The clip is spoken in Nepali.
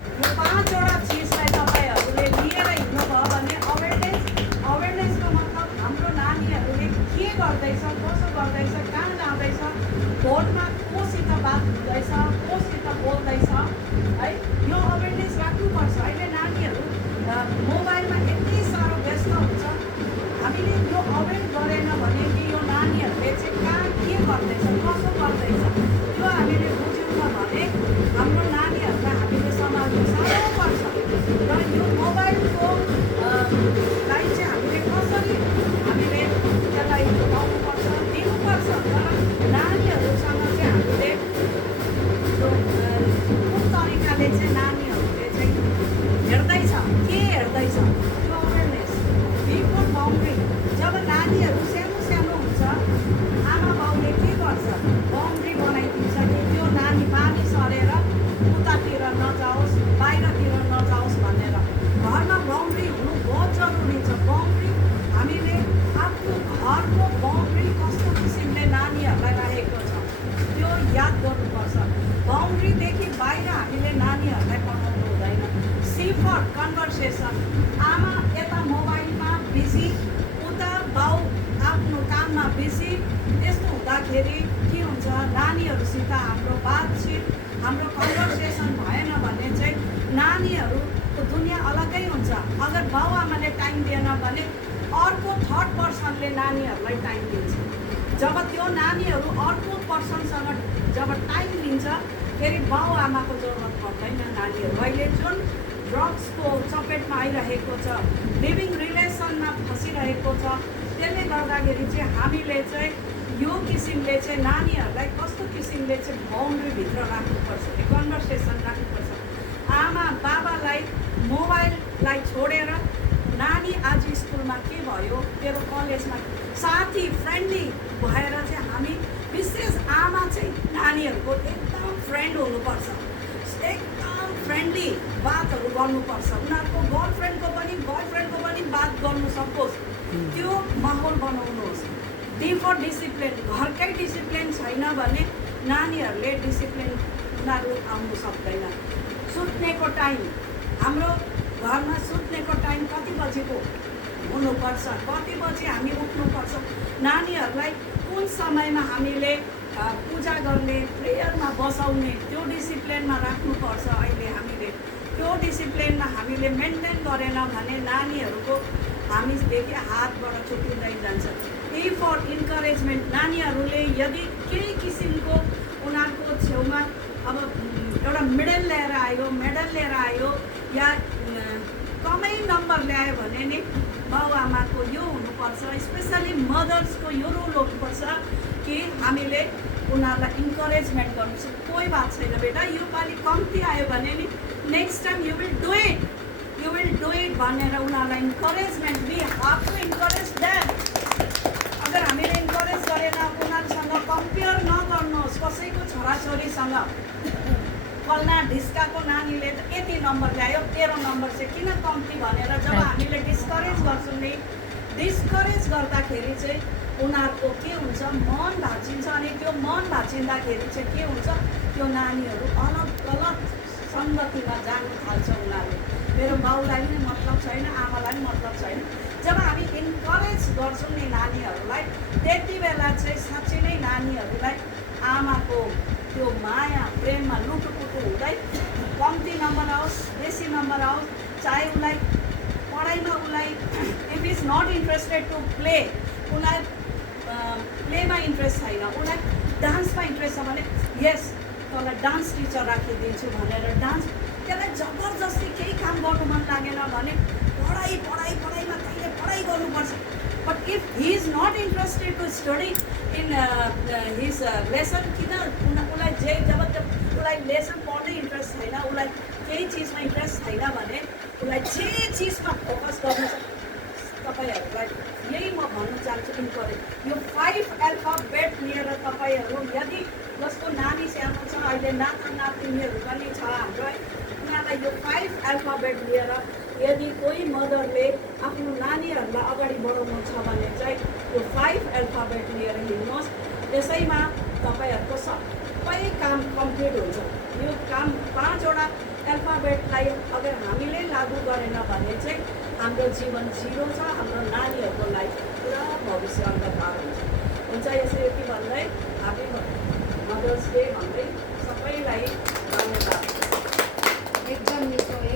यो पाँचवटा चिजलाई तपाईँहरूले लिएर हिँड्नुभयो भने अवेरनेसको मतलब हाम्रो नानीहरूले के गर्दैछ, कसो गर्दैछ, कहाँ जाँदैछ, भोटमा कोसित बात हुँदैछ, कोसित बोल्दैछ है, यो अवेरनेस राख्नुपर्छ। अहिले नानीहरू मोबाइलमा यति साह्रो व्यस्त हुन्छ, हामीले यो अवेर गरेन भने कि यो नानीहरूले चाहिँ कहाँ के गर्दैछ, कसो गर्दैछ, त्यो हामीले बुझ्यौँ भने हाम्रो नानीहरूलाई हामीले सम्हाल्नु साह्रो पर्छ। र यो मोबाइलको लाई चाहिँ हामीले कसरी हामीले त्यसलाई पाउनुपर्छ, दिनुपर्छ। तर नानीहरूसँग चाहिँ हामीले कुन तरिकाले चाहिँ नानीहरूले चाहिँ हेर्दैछ, के हेर्दैछ, त्यो अवेरनेस बिफोर बाउन्ड्री। जब नानीहरू सानो सानो हुन्छ, आमा बाउले के गर्छ, बाउन्ड्री बनाइदिन्छ कि त्यो नानी पानी सरेर उतातिर नजाओस्, बाहिरतिर नजाओस् भनेर। घरमा बाउन्ड्री हुनु बहुत जरुरी छ। बाउन्ड्री हामीले आफ्नो घरको बाउन्ड्री कस्तो किसिमले नानीहरूलाई राखेको छ त्यो याद गर्नुपर्छ। बाउन्ड्रीदेखि बाहिर हामीले नानीहरूलाई पठाउनु हुँदैन। सिफर कन्भर्सेसन, आमा यता मोबाइलमा बिजी, उता बाउ आफ्नो काममा बिजी। त्यस्तो हुँदाखेरि के हुन्छ, नानीहरूसित हाम्रो बातचित, हाम्रो कन्भर्सेसन भएन भने चाहिँ नानीहरूको दुनियाँ अलग्गै हुन्छ। अगर बाउ आमाले टाइम दिएन भने अर्को थर्ड पर्सनले नानीहरूलाई टाइम दिन्छ। जब त्यो नानीहरू अर्को पर्सनसँग जब टाइम लिन्छ, फेरि बाउ आमाको जरुरत पर्दैन नानीहरू। अहिले जुन ड्रग्सको चपेटमा आइरहेको छ, लिभिङ रिलेसनमा फसिरहेको छ, त्यसले गर्दाखेरि चाहिँ हामीले चाहिँ यो किसिमले चाहिँ नानीहरूलाई कस्तो किसिमले चाहिँ बाउन्ड्रीभित्र राख्नुपर्छ, त्यो कन्भर्सेसन राख्नुपर्छ। आमा बाबालाई मोबाइललाई छोडेर नानी आज स्कुलमा के भयो, तेरो कलेजमा साथी फ्रेन्डली भएर चाहिँ हामी विशेष आमा चाहिँ नानीहरूको एकदम फ्रेन्ड हुनुपर्छ, एकदम फ्रेन्डली बातहरू गर्नुपर्छ। उनीहरूको गर्लफ्रेन्डको पनि बोयफ्रेन्डको पनि बात गर्नु सकोस्, त्यो माहौल बनाउनुहोस्। डिफर डिसिप्लिन, घरकै डिसिप्लिन छैन भने नानीहरूले डिसिप्लिन उनीहरू आउनु सक्दैन। सुत्नेको टाइम, हाम्रो घरमा सुत्नेको टाइम कति बजीको हुनुपर्छ, कति बजी हामी उठ्नुपर्छ, नानीहरूलाई कुन समयमा हामीले पूजा गर्ने, प्रेयरमा बसाउने, त्यो डिसिप्लिनमा राख्नुपर्छ। अहिले हामीले त्यो डिसिप्लिनमा हामीले मेन्टेन गरेन भने नानीहरूको हामीदेखि हातबाट छुट्टिँदै जान्छ। ए फर इन्करेजमेन्ट, नानीहरूले यदि केही किसिमको उनीहरूको छेउमा अब एउटा मेडल लिएर आयो या कमै नम्बर ल्यायो भने नि बाउआमाको यो हुनुपर्छ, स्पेसली मदर्सको यो रोल हुनुपर्छ कि हामीले उनीहरूलाई इन्करेजमेन्ट गर्नुपर्छ। कोही बात छैन बेटा, यो पालि कम्ती आयो भने नि next time you will do it भनेर उनीहरूलाई encouragement, we have to encourage them. अगर हामीले इन्करेज गरेन, उनीहरूसँग कम्पेयर नगर्नुहोस् कसैको छोराछोरीसँग। फल्ना ढिस्काको नानीले त यति नम्बर ल्यायो, तेरो नम्बर चाहिँ किन कम्ती भनेर जब हामीले डिस्करेज गर्छौँ नि, डिस्करेज गर्दाखेरि चाहिँ उनीहरूको के हुन्छ, मन भाँचिन्छ। अनि त्यो मन भाँचिँदाखेरि चाहिँ के हुन्छ, त्यो नानीहरू अलग सङ्गतिमा जानु थाल्छ। उनीहरूले मेरो बाउलाई पनि मतलब छैन, आमालाई पनि मतलब छैन। जब हामी इन्करेज गर्छौँ नि नानीहरूलाई, त्यति बेला चाहिँ साँच्चै नै नानीहरूलाई आमाको त्यो माया प्रेममा लुटुपुटु हुँदै कम्ती नम्बर आओस्, बेसी नम्बर आओस्, चाहे उसलाई पढाइमा उसलाई if is not interested to play, उसलाई प्लेमा इन्ट्रेस्ट छैन, उसलाई डान्समा इन्ट्रेस्ट छ भने यस तँलाई डान्स टिचर राखिदिन्छु भनेर डान्स, त्यसलाई जबरजस्ती केही काम गर्नु मन लागेन भने पढाइमा तैँले पढाइ गर्नुपर्छ। But if he is not interested to study in his lesson, किन उसलाई जब उसलाई लेसन पढ्नै इन्ट्रेस्ट छैन, उसलाई केही चिजमा इन्ट्रेस्ट छैन भने उसलाई जे चिजमा फोकस गर्नु छ। तपाईँहरूलाई यही म भन्न चाहन्छु, इन्करेज। यो 5 अल्फाबेट लिएर तपाईँहरू यदि जसको नानी सानो छ, अहिले नातिनीहरू पनि छ हाम्रो, उनीहरूलाई यो 5 अल्फाबेट लिएर यदि कोही मदरले आफ्नो नानीहरूलाई अगाडि बढाउनु छ भने चाहिँ यो 5 अल्फाबेट लिएर हिँड्नुहोस्। त्यसैमा तपाईँहरूको सबै काम कम्प्लिट हुन्छ। यो काम 5वटा एल्फाबेटलाई अगर हामीले लागू गरेन भने चाहिँ हाम्रो जीवन जिरो छ, हाम्रो नानीहरूको लागि पुरा भविष्य अन्धकार हुन्छ। यसरी यति भन्दै ह्याप्पी मदर्स डे भन्दै